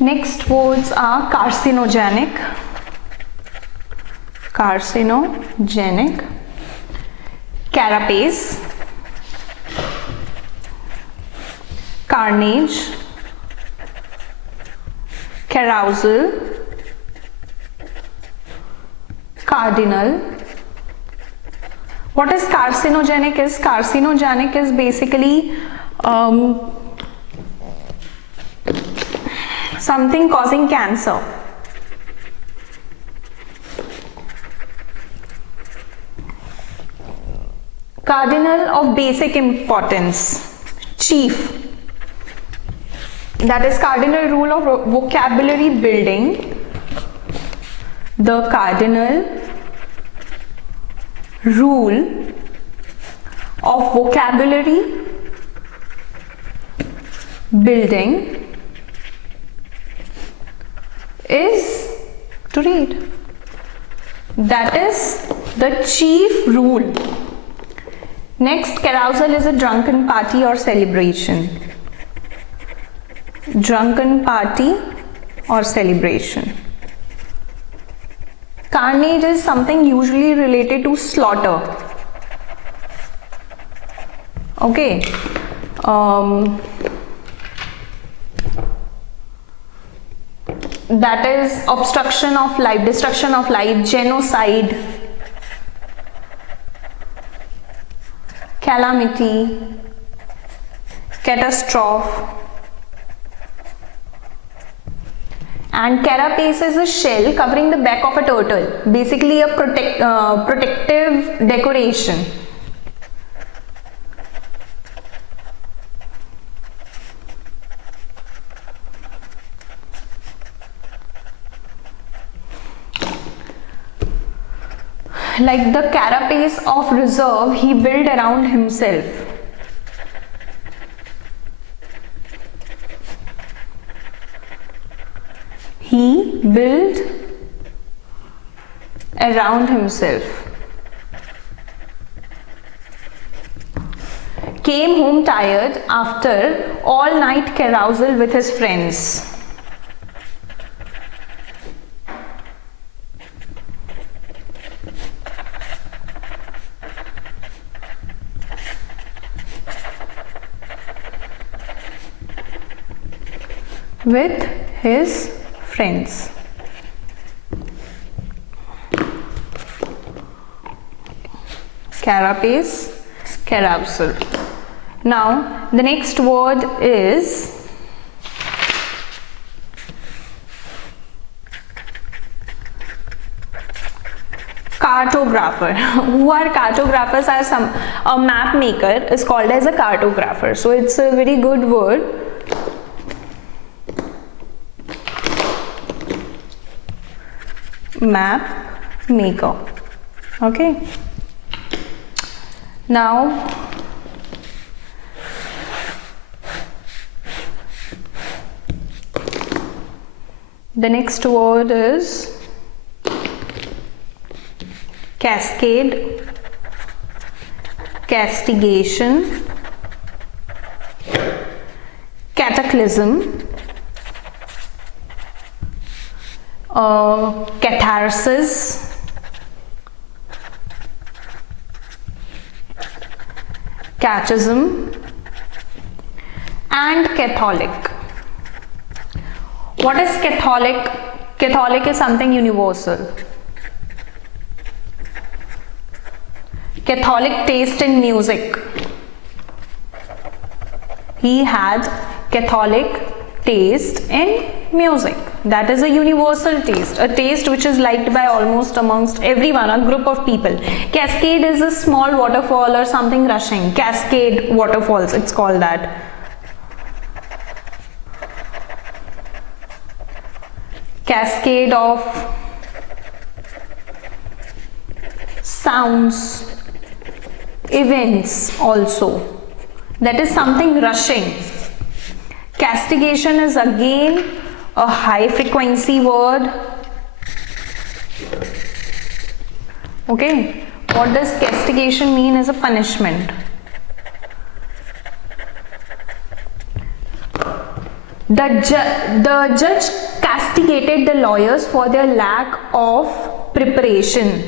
Next words are carcinogenic, carapace, carnage, carousal, cardinal. What is carcinogenic? Carcinogenic is basically something causing cancer. Cardinal of basic importance, chief. That is cardinal rule of vocabulary building. The cardinal rule of vocabulary building is to read. That is the chief rule. Next, carousal is a drunken party or celebration. Drunken party or celebration. Carnage is something usually related to slaughter. Okay. That is obstruction of life, destruction of life, genocide, calamity, catastrophe. And carapace is a shell covering the back of a turtle, basically a protective decoration. Like the carapace of reserve he built around himself. He built around himself. Came home tired after all night carousal with his friends. With his friends. Carapace, carousal. Now the next word is cartographer. Who are cartographers? A map maker is called as a cartographer. So it's a very good word. Map maker. Okay. Now the next word is cascade, castigation, cataclysm, catharsis, catechism, and Catholic. What is Catholic? Catholic is something universal. Catholic taste in music. He had Catholic taste in music. That is a universal taste, a taste which is liked by almost amongst everyone, a group of people. Cascade is a small waterfall or something rushing. Cascade waterfalls, it's called that. Cascade of sounds, events also. That is something rushing. Castigation is again a high frequency word. Okay, what does castigation mean? Is a punishment. The judge castigated the lawyers for their lack of preparation.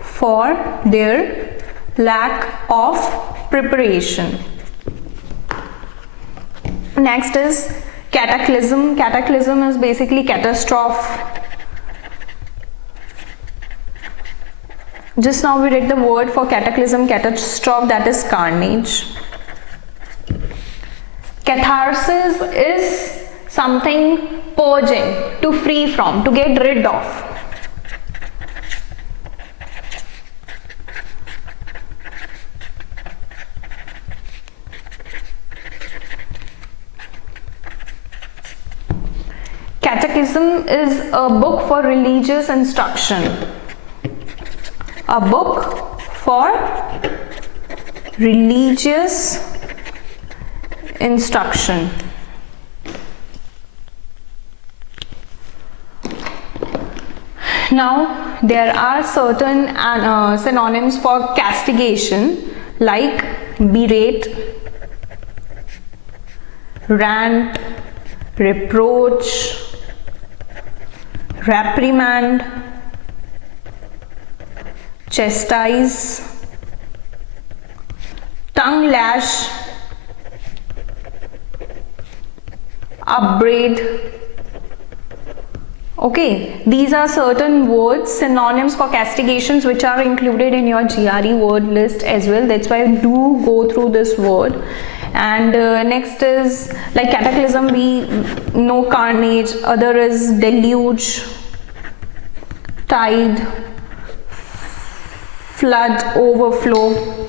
For their lack of preparation. Next is cataclysm. Cataclysm is basically catastrophe. Just now we read the word for cataclysm, catastrophe, that is carnage. Catharsis is something purging, to free from, to get rid of. Catechism is a book for religious instruction. A book for religious instruction. Now there are certain synonyms for castigation, like berate, rant, reproach, reprimand, chastise, tongue lash, upbraid. Okay, these are certain words, synonyms for castigations, which are included in your GRE word list as well. That's why do go through this word. And next is like cataclysm, we know carnage, other is deluge, tide, flood, overflow.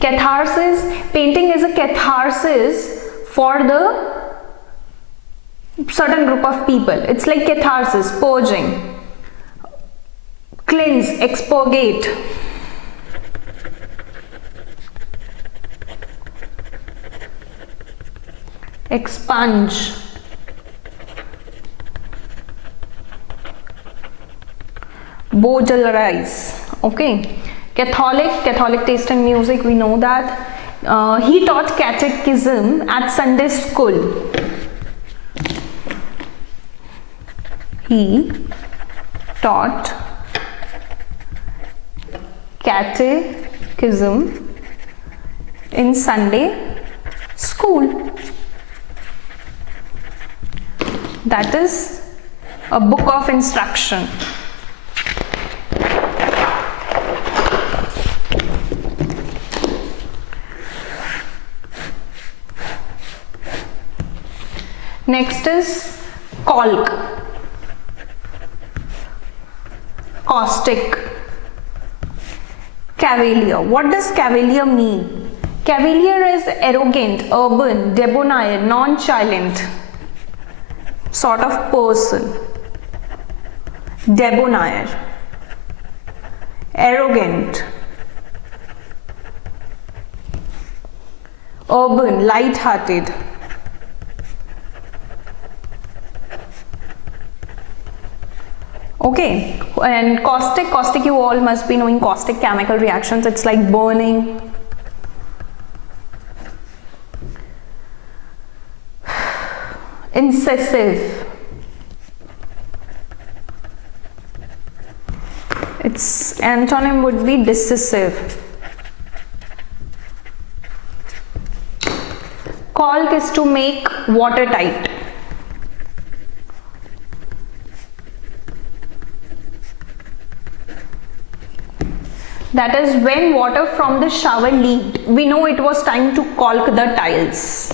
Catharsis, painting is a catharsis for the certain group of people. It's like catharsis, purging, cleanse, expurgate. Expunge. Bowdlerize. Okay. Catholic taste in music, we know that. He taught catechism at Sunday school. He taught catechism in Sunday school. That is a book of instruction. Next is caulk, caustic, cavalier. What does cavalier mean? Cavalier is arrogant, urban, debonair, nonchalant sort of person. Debonair, arrogant, urban, light-hearted. Okay, and caustic you all must be knowing caustic chemical reactions. It's like burning. Incisive. Its antonym would be decisive. Caulk is to make watertight. That is when water from the shower leaked, we know it was time to caulk the tiles.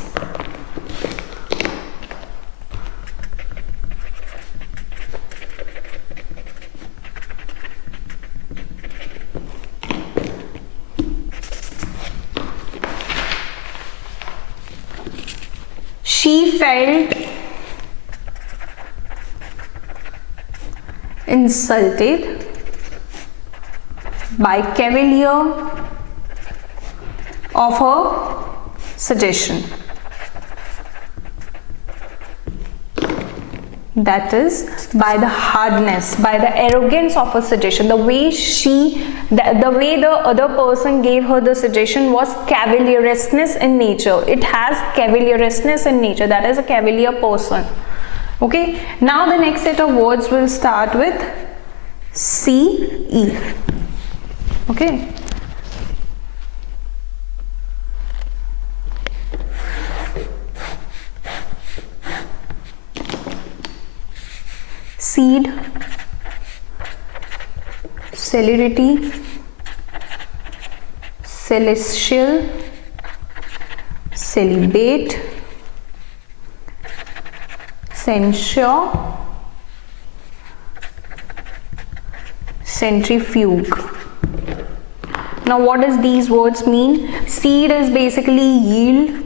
She felt insulted by cavalier of her suggestion. That is by the hardness, by the arrogance of a suggestion. The way the other person gave her the suggestion was cavalierousness in nature. It has cavalierousness in nature. That is a cavalier person. Okay. Now the next set of words will start with CE. Okay. Seed, celerity, celestial, celibate, censure, centrifuge. Now what does these words mean? Seed is basically yield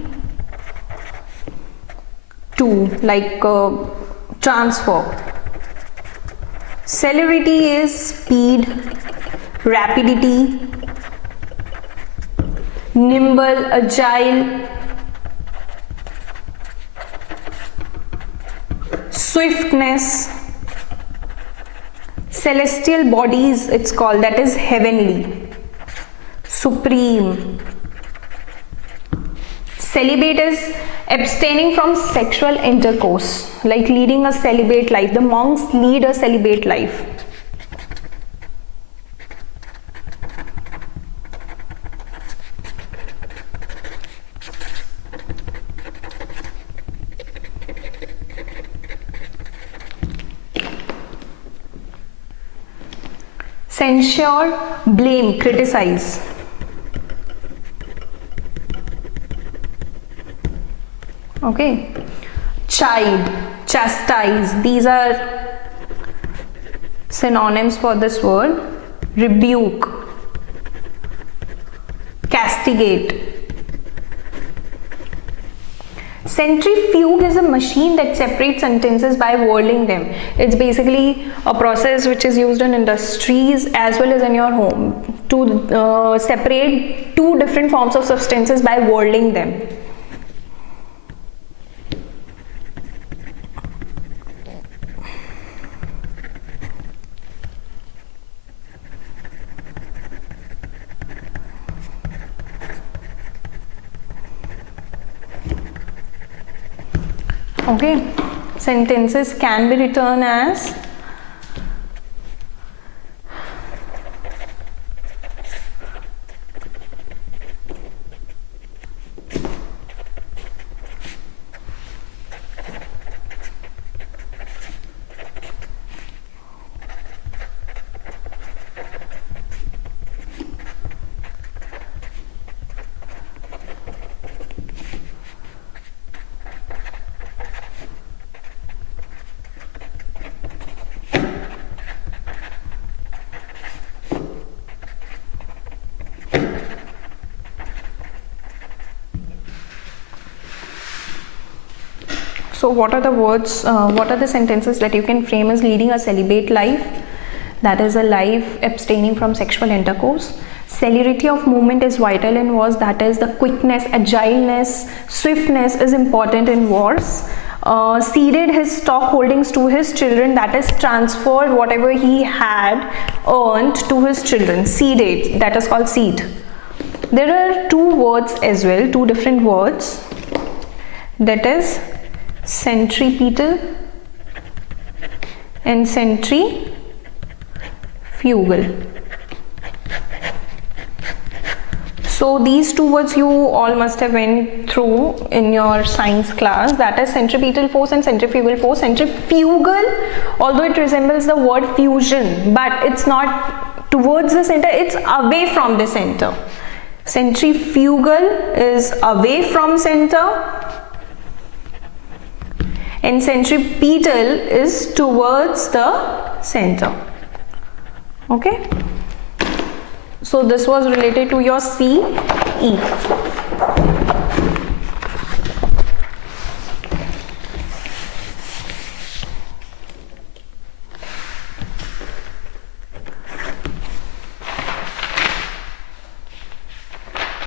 to, like transfer. Celerity is speed, rapidity, nimble, agile, swiftness. Celestial bodies, it's called, that is heavenly, supreme. Celibate is abstaining from sexual intercourse, like leading a celibate life. The monks lead a celibate life. Censure, blame, criticize. Okay. Chide, chastise. These are synonyms for this word. Rebuke, castigate. Centrifuge is a machine that separates sentences by whirling them. It's basically a process which is used in industries as well as in your home to separate two different forms of substances by whirling them. Okay, sentences can be written as So what are the words, what are the sentences that you can frame as leading a celibate life? That is a life abstaining from sexual intercourse. Celerity of movement is vital in wars, that is the quickness, agileness, swiftness is important in wars. Ceded his stock holdings to his children, that is transferred whatever he had earned to his children. Ceded, that is called cede. There are two words as well, two different words, that is centripetal and centrifugal. So these two words you all must have went through in your science class, that is centripetal force and centrifugal force. Centrifugal, although it resembles the word fusion, but it's not towards the center, it's away from the center. Centrifugal is away from center and centripetal is towards the center. Okay, so this was related to your CE.